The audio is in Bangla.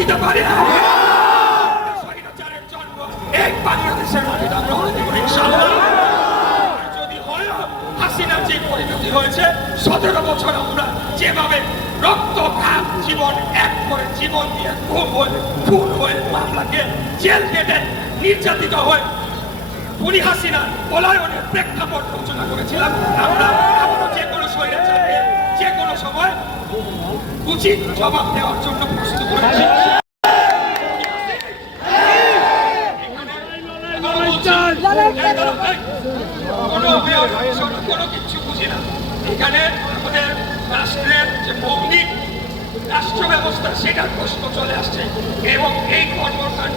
দিতে পারি না। স্বৈরাচারের জন্ম এই বাংলাদেশের মাটিতে আমরা হতে পারি ইনশাআল্লাহ। যদি হয় হাসিনা যে পরিণতি হয়েছে 17 বছর আমরা যেভাবে রক্ত ঘাম জীবন এক করে জীবন দিয়ে খুন হয়ে মামলাকে জেল কেটে নির্যাতিত হয়ে খুনি হাসিনা পলায়নের প্রেক্ষাপট রচনা করেছিলাম, আমরা আবারও যে কোনো স্বৈরাচারকে যে কোনো সময় উচিত জবাব দেওয়ার জন্য প্রস্তুত করেছি। কোনো কিছু বুঝি না। এখানে আমাদের রাষ্ট্রের যে মৌলিক রাষ্ট্র ব্যবস্থা সেটার প্রশ্ন চলে আসছে এবং এই কর্মকাণ্ডের